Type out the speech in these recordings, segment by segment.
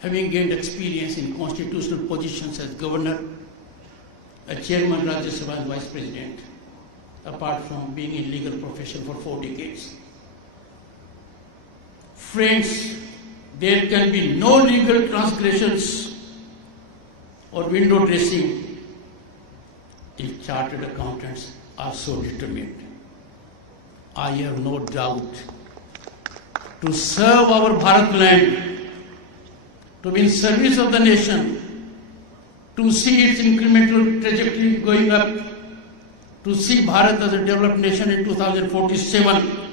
having gained experience in constitutional positions as governor, a chairman Rajya Sabha and vice president, apart from being in legal profession for 4 decades. Friends, there can be no legal transgressions or window dressing if chartered accountants are so determined. I have no doubt to serve our Bharat land, to be in service of the nation, to see its incremental trajectory going up, to see Bharat as a developed nation in 2047.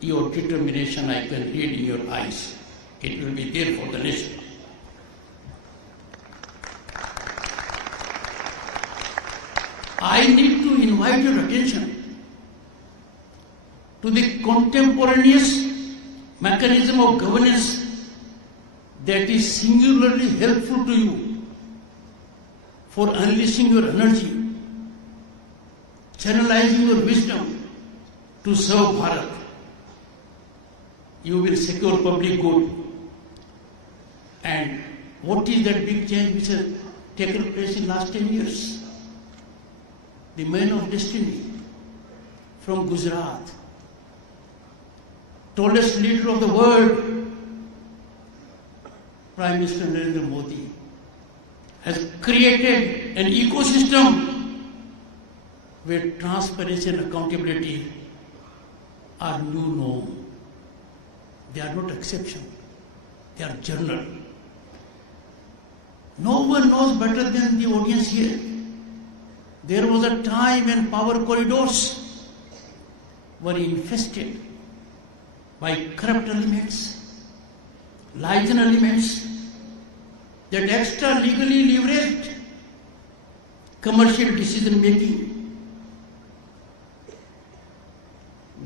Your determination I can read in your eyes. It will be there for the nation. I need to invite your attention to the contemporaneous mechanism of governance that is singularly helpful to you for unleashing your energy, channelizing your wisdom to serve Bharat. You will secure public good. And what is that big change which has taken place in last 10 years? The man of destiny from Gujarat, tallest leader of the world, Prime Minister Narendra Modi, has created an ecosystem where transparency and accountability are new norm. They are not exception. They are general. No one knows better than the audience here. There was a time when power corridors were infested by corrupt elements, liaison elements that extra legally leveraged commercial decision making.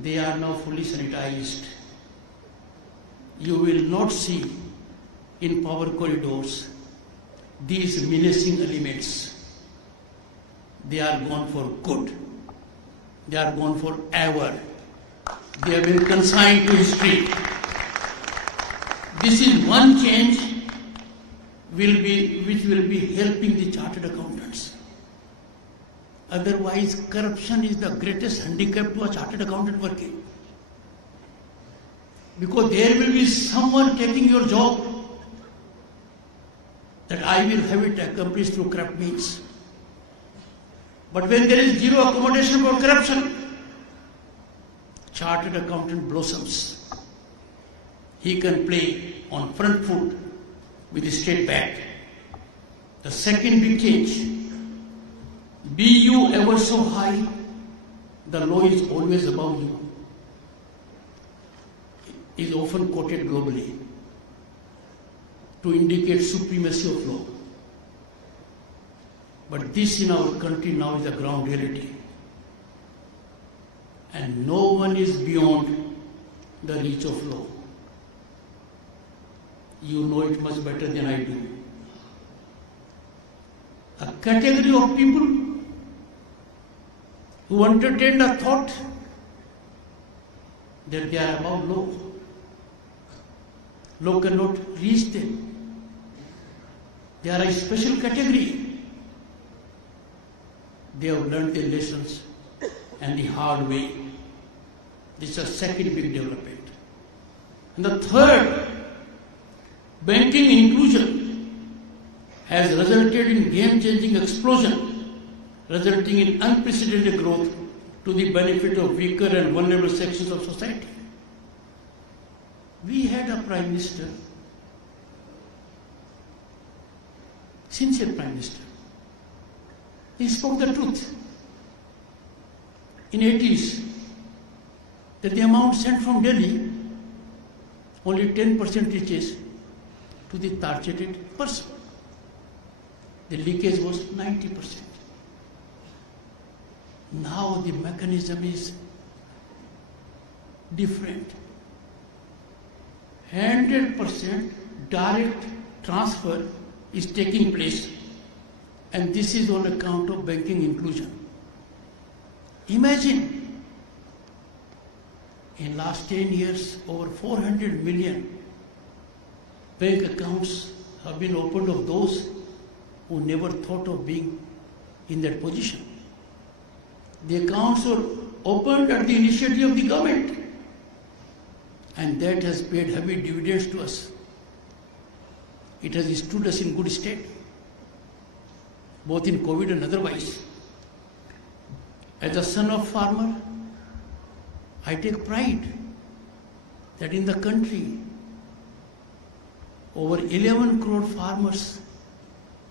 They are now fully sanitized. You will not see in power corridors these menacing elements. They are gone for good. They are gone forever. They have been consigned to history. This is one change which will be helping the chartered accountants. Otherwise, corruption is the greatest handicap to a chartered accountant working. Because there will be someone taking your job that I will have it accomplished through corrupt means. But when there is zero accommodation for corruption, chartered accountant blossoms. He can play on front foot with a straight back. The second big change, be you ever so high, the law is always above you, is often quoted globally to indicate supremacy of law. But this in our country now is a ground reality. And no one is beyond the reach of law. You know it much better than I do. A category of people who entertain a thought that they are above law. Law cannot reach them. They are a special category. They have learned their lessons and the hard way. This is a second big development. And the third, banking inclusion has resulted in game-changing explosion, resulting in unprecedented growth to the benefit of weaker and vulnerable sections of society. We had a Prime Minister, sincere Prime Minister. He spoke the truth. In 80s, that the amount sent from Delhi, only 10% reaches to the targeted person. The leakage was 90%. Now the mechanism is different. 100% direct transfer is taking place, and this is on account of banking inclusion. Imagine, in last 10 years, over 400 million bank accounts have been opened of those who never thought of being in that position. The accounts were opened at the initiative of the government, and that has paid heavy dividends to us. It has stood us in good stead, both in COVID and otherwise. As a son of farmer, I take pride that in the country, over 11 crore farmers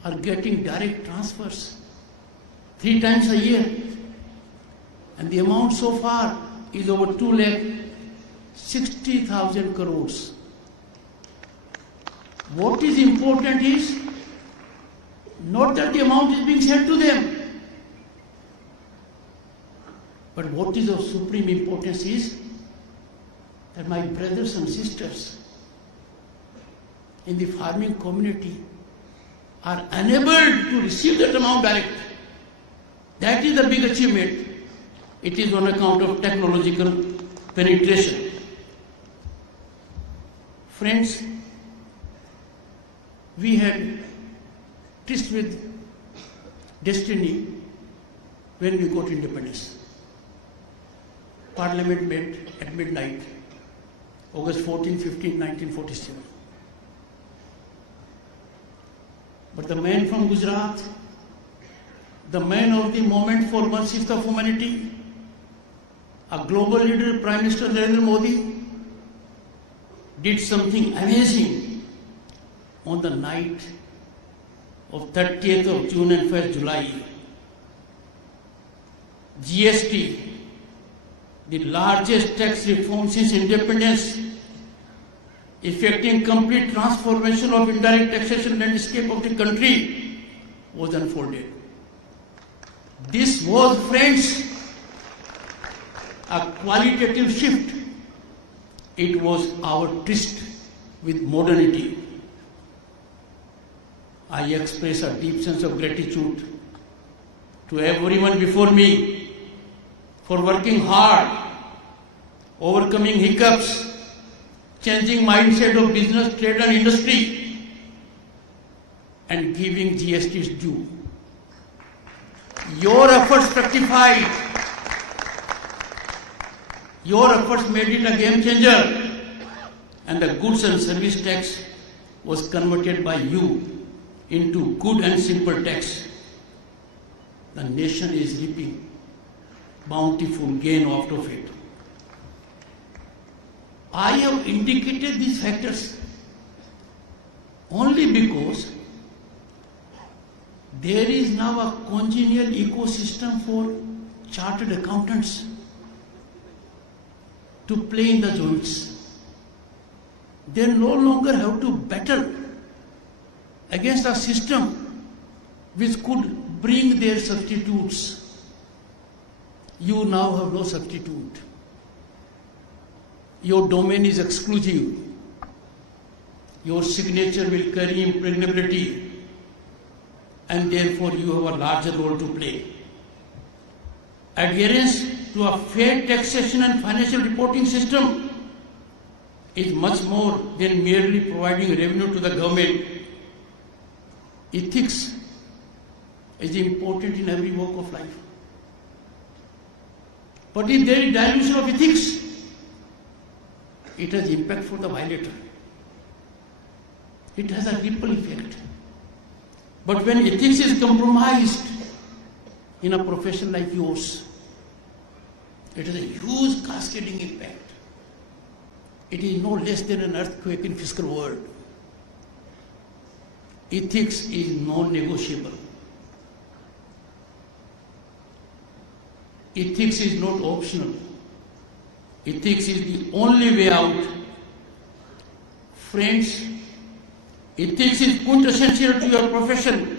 are getting direct transfers 3 times a year, and the amount so far is over 2,60,000 crores. What is important is not that the amount is being sent to them, but what is of supreme importance is that my brothers and sisters in the farming community are unable to receive that amount direct. That is the big achievement. It is on account of technological penetration. Friends, we had tryst with destiny when we got independence. Parliament met at midnight, August 14, 15, 1947. But the man from Gujarat, the man of the moment for mercies of humanity, a global leader, Prime Minister Narendra Modi, did something amazing on the night of 30th of June and 1st July. GST, the largest tax reform since independence, effecting complete transformation of indirect taxation landscape of the country, was unfolded. This was, friends, a qualitative shift. It was our tryst with modernity. I express a deep sense of gratitude to everyone before me for working hard, overcoming hiccups, changing mindset of business, trade and industry, and giving GST its due. Your efforts fructified. Your efforts made it a game changer, and the goods and service tax was converted by you into good and simple tax. The nation is reaping bountiful gain out of it. I have indicated these factors only because there is now a congenial ecosystem for chartered accountants to play in the joints. They no longer have to battle against a system which could bring their substitutes. You now have no substitute. Your domain is exclusive. Your signature will carry impregnability, and therefore you have a larger role to play. Adherence to a fair taxation and financial reporting system is much more than merely providing revenue to the government. Ethics is important in every walk of life. But if there is dilution of ethics, it has impact for the violator. It has a ripple effect. But when ethics is compromised in a profession like yours, it has a huge cascading impact. It is no less than an earthquake in fiscal world. Ethics is non-negotiable. Ethics is not optional. Ethics is the only way out. Friends, ethics is quintessential to your profession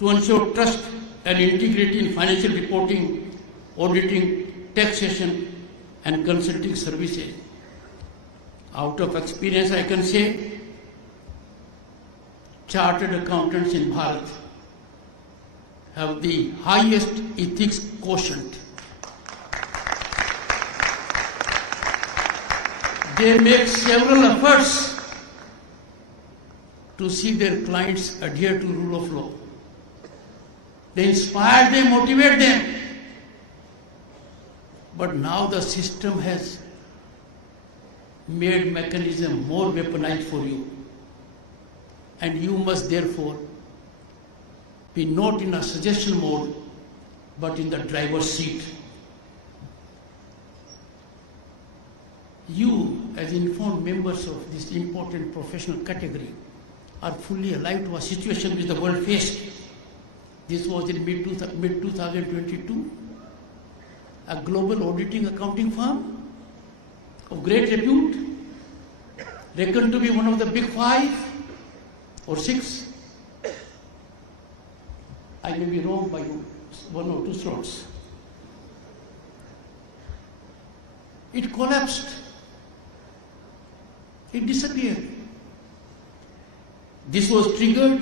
to ensure trust and integrity in financial reporting, auditing, taxation, and consulting services. Out of experience, I can say, chartered accountants in Bharat have the highest ethics quotient. They make several efforts to see their clients adhere to rule of law. They inspire them, motivate them. But now the system has made mechanism more weaponized for you. And you must therefore be not in a suggestion mode, but in the driver's seat. You, as informed members of this important professional category, are fully alive to a situation which the world faced. This was in mid-2022. A global auditing accounting firm of great repute, reckoned to be one of the big 5 or 6. I may be wrong by 1 or 2 slots. It collapsed. It disappeared. This was triggered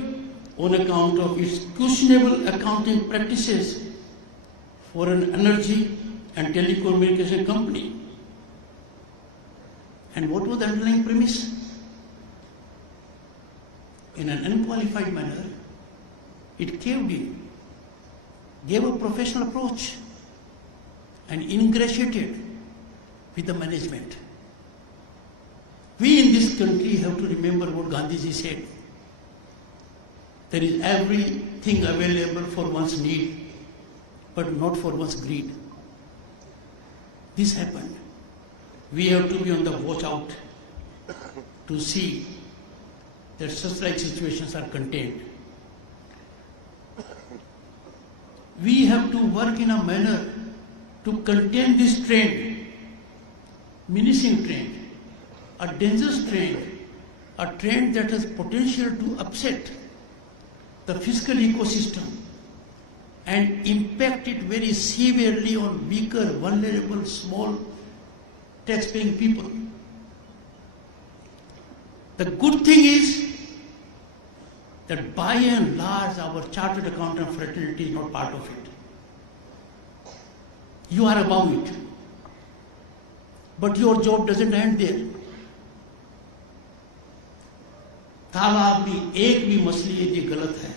on account of its questionable accounting practices for an energy and telecommunication company. And what was the underlying premise? In an unqualified manner, it caved in, gave a professional approach, and ingratiated with the management. We in this country have to remember what Gandhiji said. There is everything available for one's need, but not for one's greed. This happened. We have to be on the watch out to see that such like situations are contained. We have to work in a manner to contain this trend, menacing trend, a dangerous trend, a trend that has potential to upset the fiscal ecosystem and impact it very severely on weaker, vulnerable, small tax-paying people. The good thing is that by and large our chartered accountant fraternity is not part of it. You are above it. But your job doesn't end there. तालाब भी एक भी मछली यदि गलत है,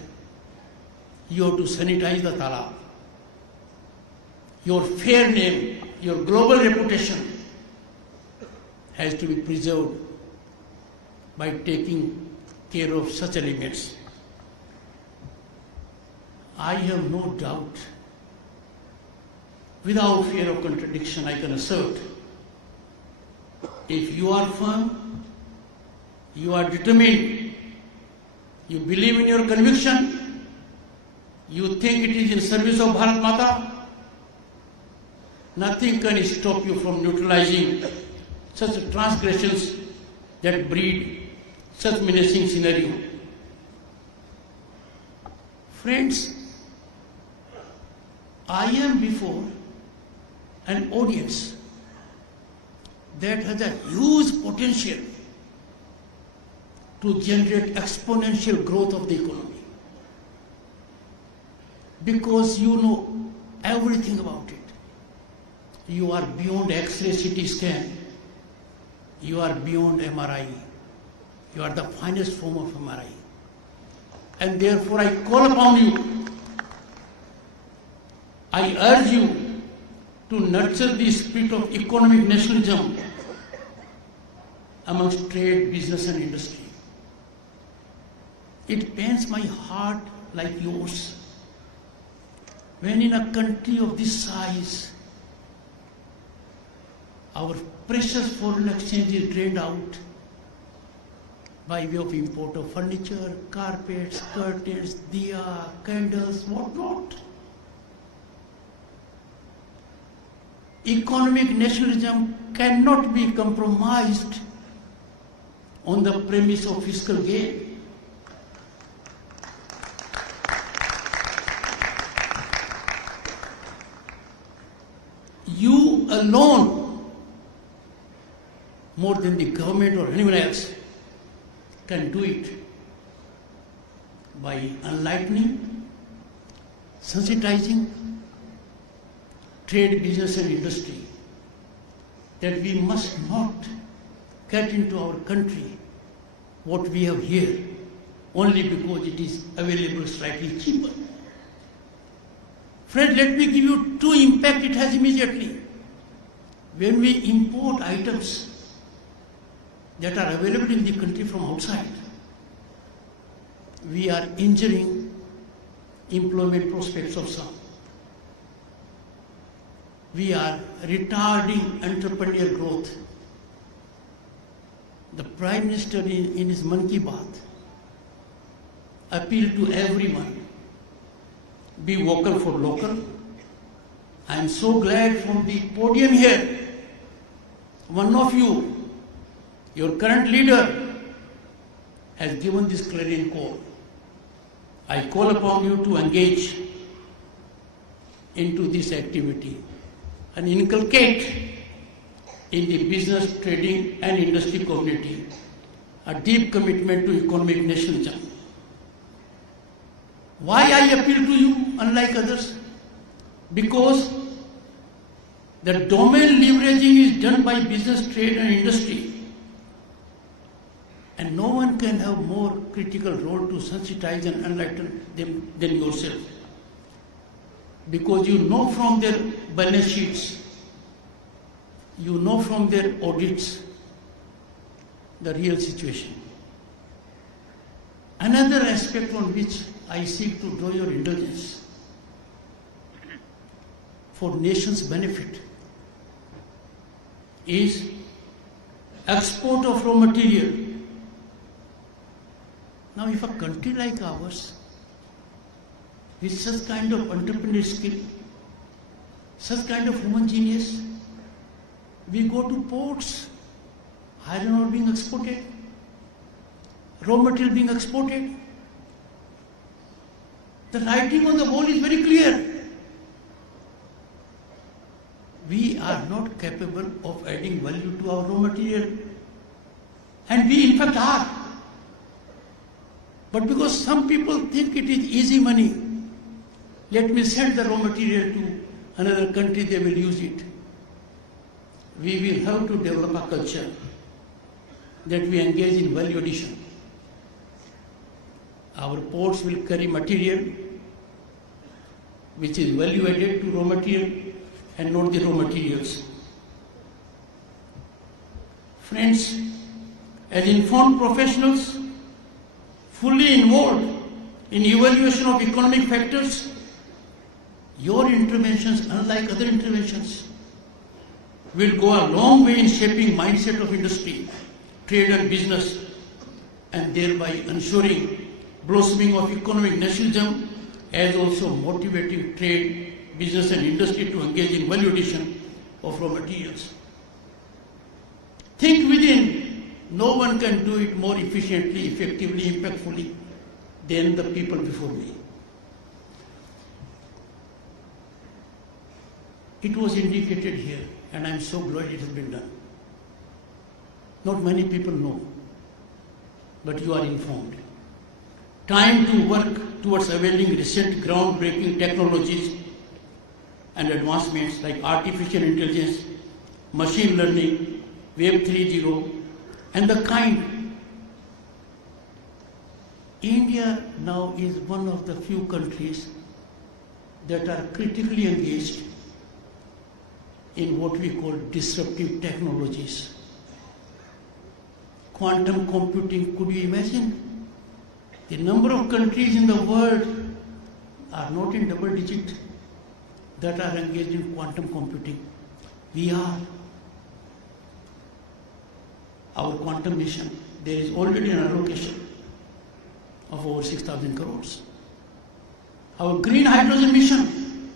you have to sanitize the तालाब. Your fair name, your global reputation has to be preserved by taking care of such elements. I have no doubt, without fear of contradiction, I can assert, if you are firm, you are determined, you believe in your conviction, you think it is in service of Bharat Mata, nothing can stop you from neutralizing such transgressions that breed such menacing scenario. Friends, I am before an audience that has a huge potential to generate exponential growth of the economy. Because you know everything about it. You are beyond X-ray CT scan. You are beyond MRI. You are the finest form of MRI. And therefore I call upon you, I urge you to nurture the spirit of economic nationalism amongst trade, business and industry. It pains my heart like yours when in a country of this size, our precious foreign exchange is drained out by way of import of furniture, carpets, curtains, diya, candles, whatnot. Economic nationalism cannot be compromised on the premise of fiscal gain. You alone, more than the government or anyone else, can do it by enlightening, sensitizing trade, business and industry that we must not get into our country what we have here, only because it is available slightly cheaper. Friends, let me give you two impacts it has immediately. When we import items that are available in the country from outside, we are injuring employment prospects of some. We are retarding entrepreneurial growth. The Prime Minister in his Mann Ki Baat appealed to everyone, be vocal for local. I am so glad from the podium here, one of you, your current leader, has given this clarion call. I call upon you to engage into this activity and inculcate in the business, trading and industry community a deep commitment to economic nationalism. Why I appeal to you unlike others? Because the domain leveraging is done by business, trade and industry, and no one can have more critical role to sensitize and enlighten them than yourself. Because you know from their balance sheets, you know from their audits the real situation. Another aspect on which I seek to draw your indulgence for nation's benefit is export of raw material. Now, if a country like ours, with such kind of entrepreneurial skill, such kind of human genius, we go to ports, iron ore being exported, raw material being exported. The writing on the wall is very clear. We are not capable of adding value to our raw material, and we in fact are. But because some people think it is easy money, let me send the raw material to another country, they will use it. We will have to develop a culture that we engage in value addition. Our ports will carry material which is value added to raw material and not the raw materials. Friends, as informed professionals, fully involved in evaluation of economic factors, your interventions, unlike other interventions, will go a long way in shaping mindset of industry, trade and business, and thereby ensuring blossoming of economic nationalism, as also motivating trade, business and industry to engage in value addition of raw materials. Think within. No one can do it more efficiently, effectively, impactfully than the people before me. It was indicated here, and I am so glad it has been done. Not many people know, but you are informed. Time to work towards availing recent groundbreaking technologies and advancements like artificial intelligence, machine learning, Web 3.0, and the kind. India now is one of the few countries that are critically engaged in what we call disruptive technologies. Quantum computing, could you imagine? The number of countries in the world are not in double digit that are engaged in quantum computing. We are. Our quantum mission, there is already an allocation of over 6,000 crores. Our green hydrogen mission,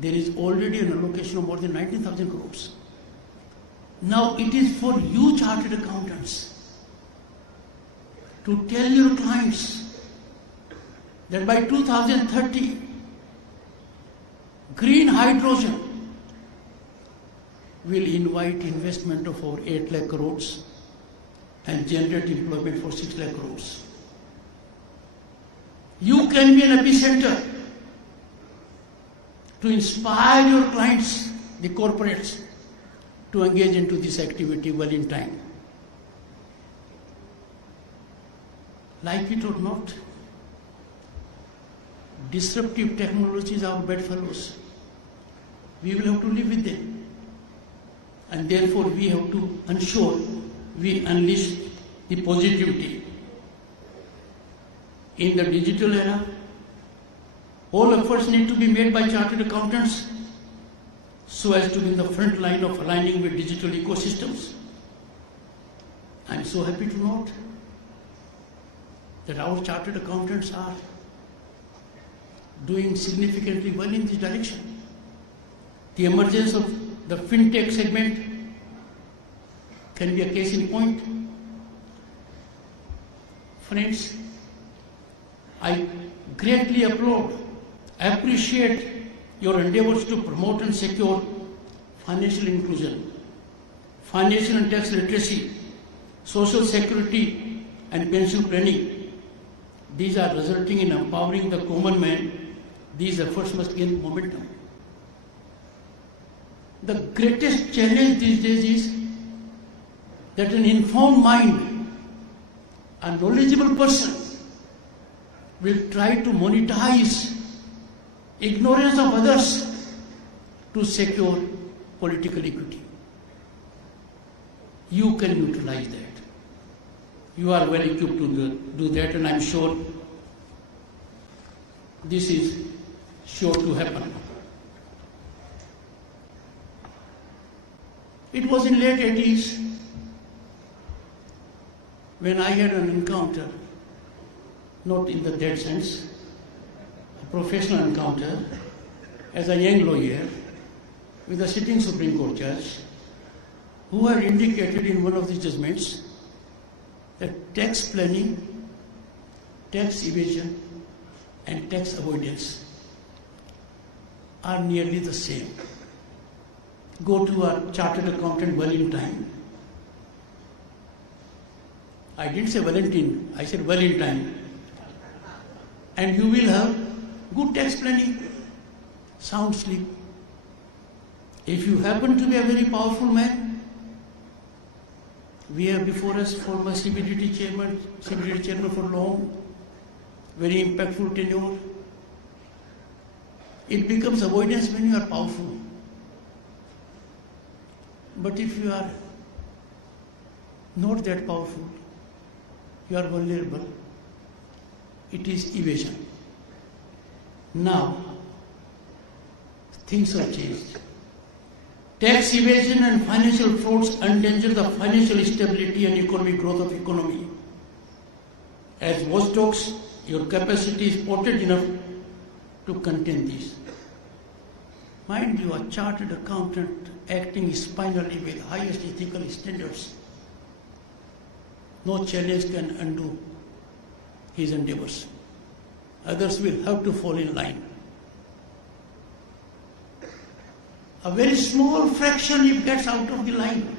there is already an allocation of more than 19,000 crores. Now it is for you chartered accountants to tell your clients that by 2030, green hydrogen will invite investment of over 8 lakh crores and generate employment for 6 lakh crores. You can be an epicenter to inspire your clients, the corporates, to engage into this activity well in time. like it or not, disruptive technologies are bedfellows. We will have to live with them. And therefore we have to ensure we unleash the positivity. In the digital era, all efforts need to be made by chartered accountants so as to be in the front line of aligning with digital ecosystems. I am so happy to note that our chartered accountants are doing significantly well in this direction. The emergence of the fintech segment can be a case in point. Friends, I greatly appreciate your endeavors to promote and secure financial inclusion, financial and tax literacy, social security and pension planning. These are resulting in empowering the common man. These efforts must gain momentum. The greatest challenge these days is that an informed mind, a knowledgeable person, will try to monetize ignorance of others to secure political equity. You can utilize that. You are well equipped to do that, and I am sure this is sure to happen. It was in late 80s when I had an encounter, not in the dead sense, a professional encounter as a young lawyer with a sitting Supreme Court judge who had indicated in one of the judgments that tax planning, tax evasion and tax avoidance are nearly the same. Go to a chartered accountant well in time. I didn't say Valentine, I said well in time. And you will have good tax planning, sound sleep. If you happen to be a very powerful man, we have before us former CBDT chairman for long, very impactful tenure. It becomes avoidance when you are powerful. But if you are not that powerful, you are vulnerable. It is evasion. Now, things have changed. Tax evasion and financial frauds endanger the financial stability and economic growth of economy. As watchdogs, your capacity is potent enough to contain these. Mind you, a chartered accountant acting spinally with highest ethical standards, no challenge can undo his endeavors. Others will have to fall in line. A very small fraction, if gets out of the line,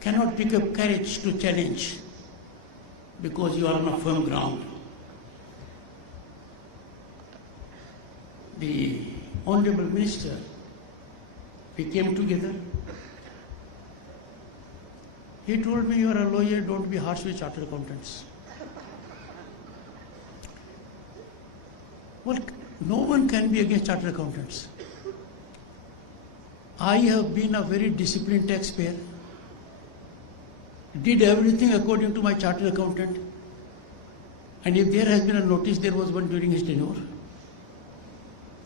cannot pick up courage to challenge because you are on a firm ground. The Honorable Minister, we came together. He told me, you are a lawyer, don't be harsh with chartered accountants. Well, no one can be against chartered accountants. I have been a very disciplined taxpayer, did everything according to my chartered accountant, and if there has been a notice, there was one during his tenure.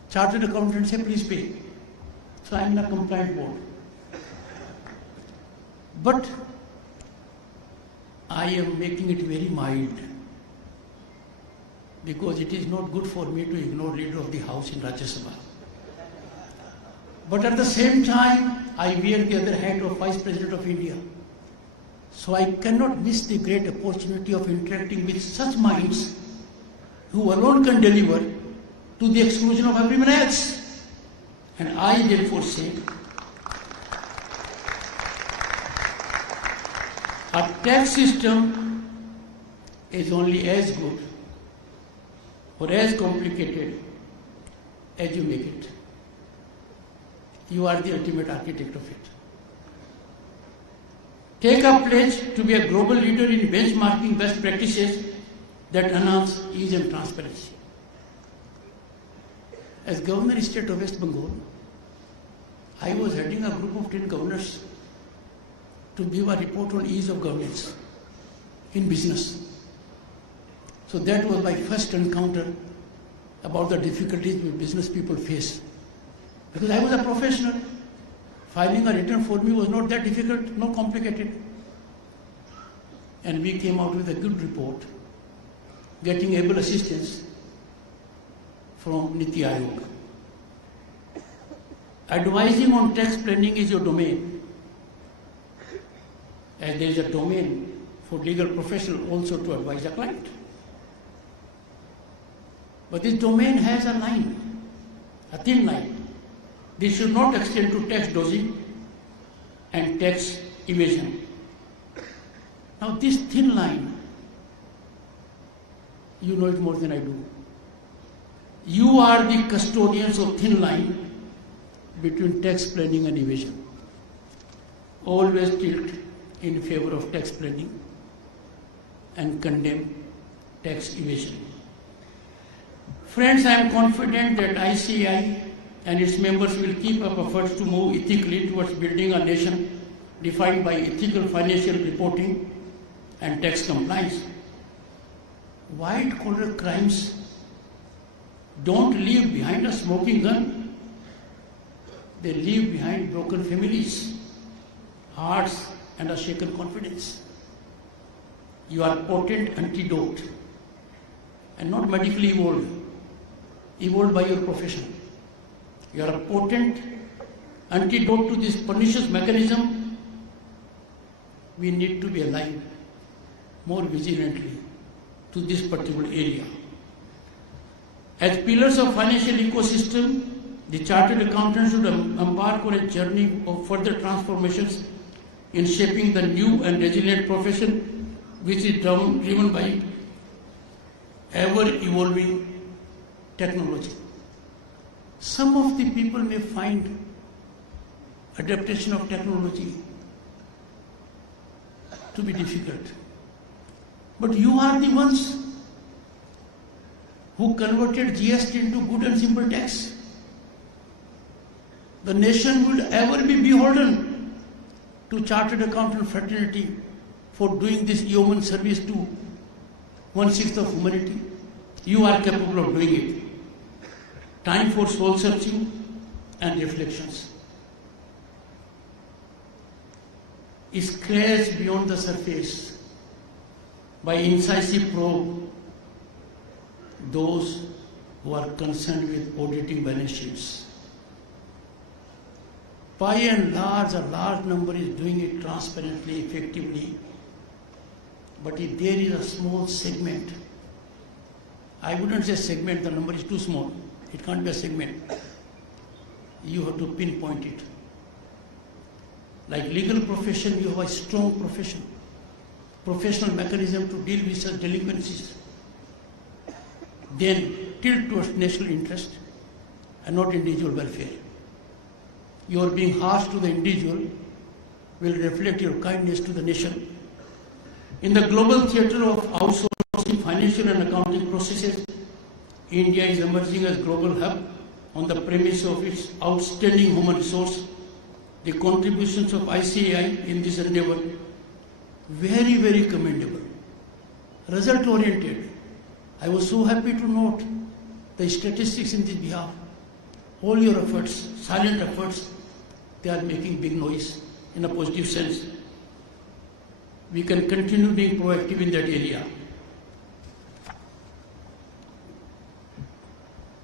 Chartered accountant say, please pay. So I am in a compliant board. But I am making it very mild because it is not good for me to ignore leader of the house in Rajya Sabha. But at the same time, I wear the other hat of Vice President of India. So I cannot miss the great opportunity of interacting with such minds who alone can deliver to the exclusion of everyone else. And I therefore say, a tax system is only as good or as complicated as you make it. You are the ultimate architect of it. take a pledge to be a global leader in benchmarking best practices that enhance ease and transparency. As Governor State of West Bengal, I was heading a group of 10 governors to give a report on ease of governance in business. So that was my first encounter about the difficulties which business people face. Because I was a professional, filing a return for me was not that difficult, not complicated. And we came out with a good report, getting able assistance from Niti Aayog. Advising on tax planning is your domain. And there is a domain for legal professional also to advise a client. But this domain has a line, a thin line. This should not extend to tax dodging and tax evasion. Now this thin line, you know it more than I do. You are the custodians of thin line between tax planning and evasion. Always tilt in favor of tax planning and condemn tax evasion. Friends, I am confident that ICAI and its members will keep up efforts to move ethically towards building a nation defined by ethical financial reporting and tax compliance. White-collar crimes don't leave behind a smoking gun. They leave behind broken families, hearts, and a shaken confidence. You are potent antidote and not medically evolved by your profession. You are a potent antidote to this pernicious mechanism. We need to be alive more vigilantly to this particular area. As pillars of financial ecosystem, the chartered accountants should embark on a journey of further transformations in shaping the new and resilient profession which is driven by ever-evolving technology. Some of the people may find adaptation of technology to be difficult. But you are the ones who converted GST into good and simple tax. The nation will ever be beholden to chartered accountant fraternity for doing this yeoman service to 1/6 of humanity. You are capable of doing it. Time for soul searching and reflections. Scratch beyond the surface by incisive probe those who are concerned with auditing balance sheets. By and large, a large number is doing it transparently, effectively. But if there is a small segment, I wouldn't say segment, the number is too small. It can't be a segment. You have to pinpoint it. Like legal profession, you have a strong professional mechanism to deal with such delinquencies. Then tilt towards national interest and not individual welfare. Your being harsh to the individual will reflect your kindness to the nation. In the global theatre of outsourcing financial and accounting processes, India is emerging as global hub on the premise of its outstanding human resource. The contributions of ICAI in this endeavor, very, very commendable. Result oriented. I was so happy to note the statistics in this behalf. All your efforts, silent efforts, they are making big noise in a positive sense. We can continue being proactive in that area.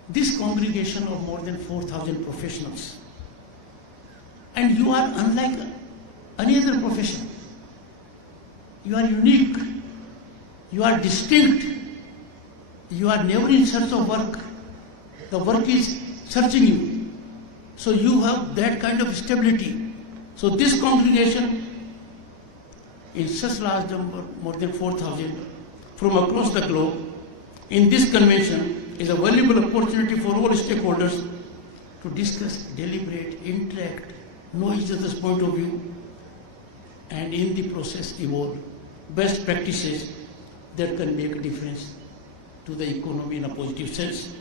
This congregation of more than 4,000 professionals, and you are unlike any other profession. You are unique. You are distinct. You are never in search of work. The work is searching you. So you have that kind of stability. So this congregation, in such large number, more than 4,000, from across the globe, in this convention, is a valuable opportunity for all stakeholders to discuss, deliberate, interact, know each other's point of view, and in the process evolve best practices that can make a difference to the economy in a positive sense.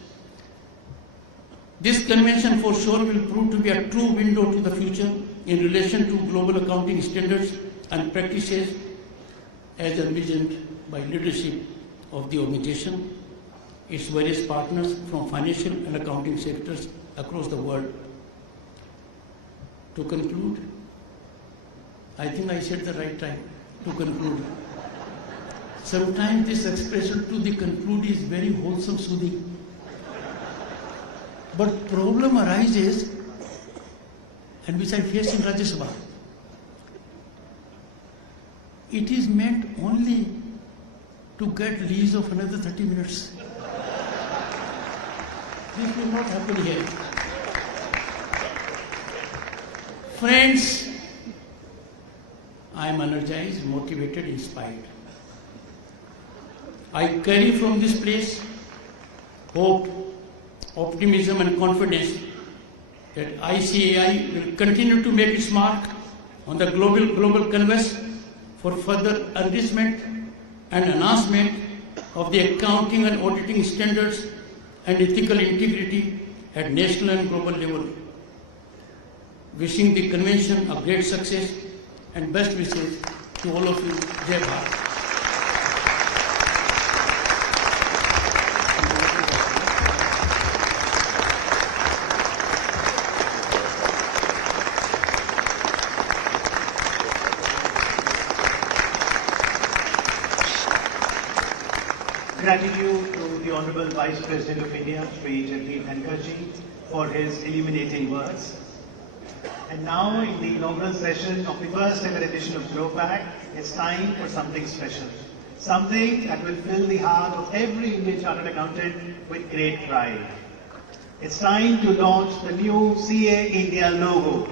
This convention for sure will prove to be a true window to the future in relation to global accounting standards and practices as envisioned by leadership of the organization, its various partners from financial and accounting sectors across the world. To conclude, I think I said the right time to conclude. Sometimes this expression to the conclude is very wholesome, soothing. But problem arises, and which I face in Rajya Sabha. It is meant only to get lease of another 30 minutes. This will not happen here. Friends, I am energized, motivated, inspired. I carry from this place hope, optimism and confidence that ICAI will continue to make its mark on the global canvas for further enrichment and enhancement of the accounting and auditing standards and ethical integrity at national and global level. Wishing the convention a great success and best wishes to all of you. Jai Bharat. Gratitude to the Honourable Vice President of India, Shri Dhanakhardji, for his illuminating words. And now, in the inaugural session of the first ever edition of GlowPack, it's time for something special. Something that will fill the heart of every Indian Chartered Accountant with great pride. It's time to launch the new CA India logo.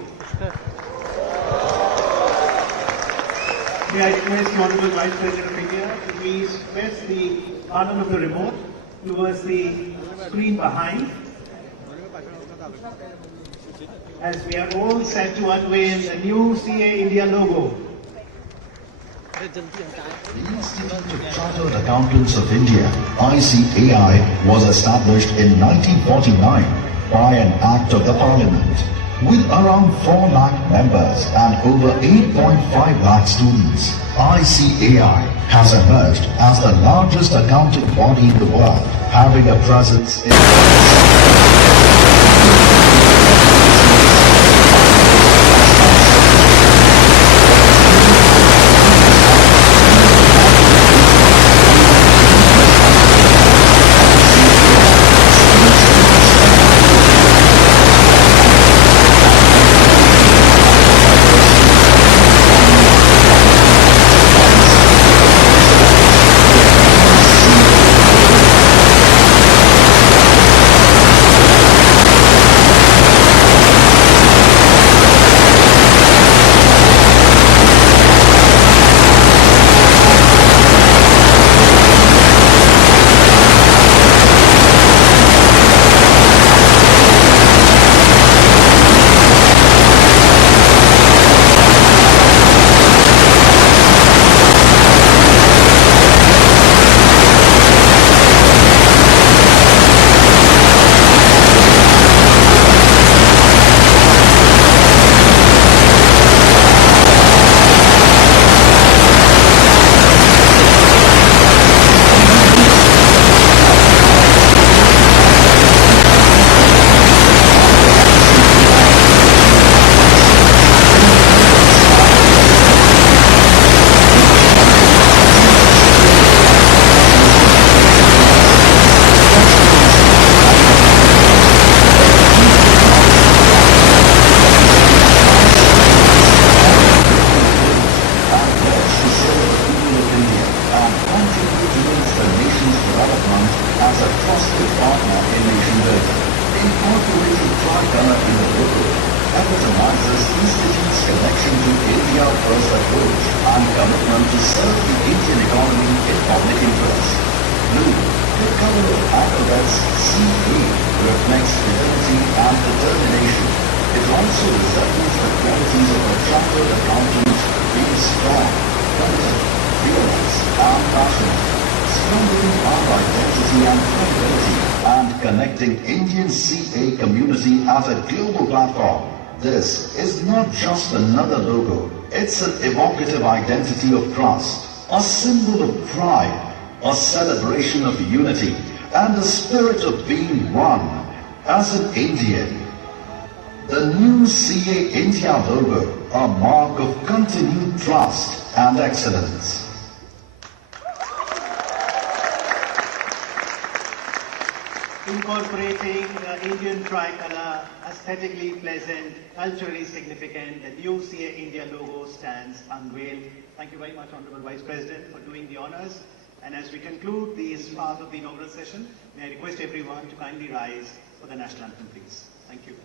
May I request the Honourable Vice President of India to please press the button of the remote towards the screen behind, as we are all set to unveil the new CA India logo. The Institute of Chartered Accountants of India, ICAI, was established in 1949 by an Act of the Parliament. With around 4 lakh members and over 8.5 lakh students, ICAI has emerged as the largest accounting body in the world, having a presence in be strong, committed, fearless, and passionate, strengthening our identity and credibility, and connecting Indian CA community at a global platform. This is not just another logo. It's an evocative identity of trust, a symbol of pride, a celebration of unity, and the spirit of being one as an Indian. The new CA India logo, a mark of continued trust and excellence. Incorporating the Indian tricolor, aesthetically pleasant, culturally significant, the new CA India logo stands unveiled. Thank you very much, Honorable Vice President, for doing the honors. And as we conclude this part of the inaugural session, may I request everyone to kindly rise for the national anthem, please. Thank you.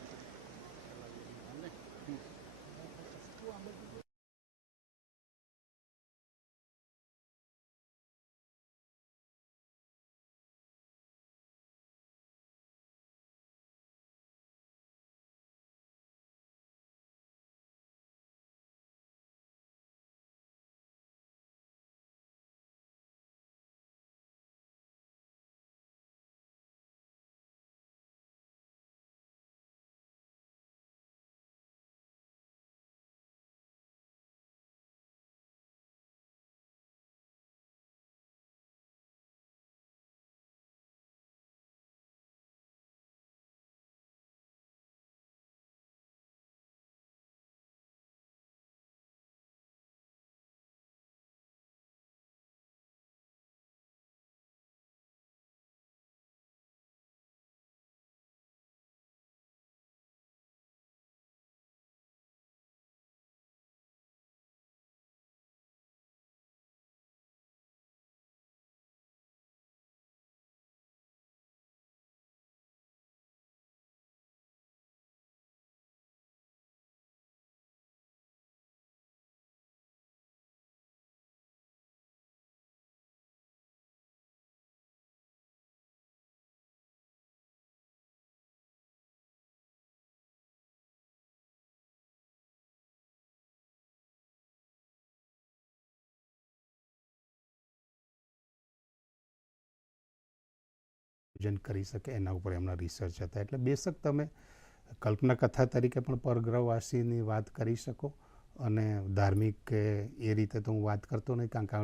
કરી શકે એના ઉપર એમના research હતા. એટલે બેશક તમે કલ્પના કથા તરીકે પણ પરગ્રહવાસીની વાત કરી શકો અને ધાર્મિક કે એ રીતે તો હું વાત કરતો નહીં, કારણ કે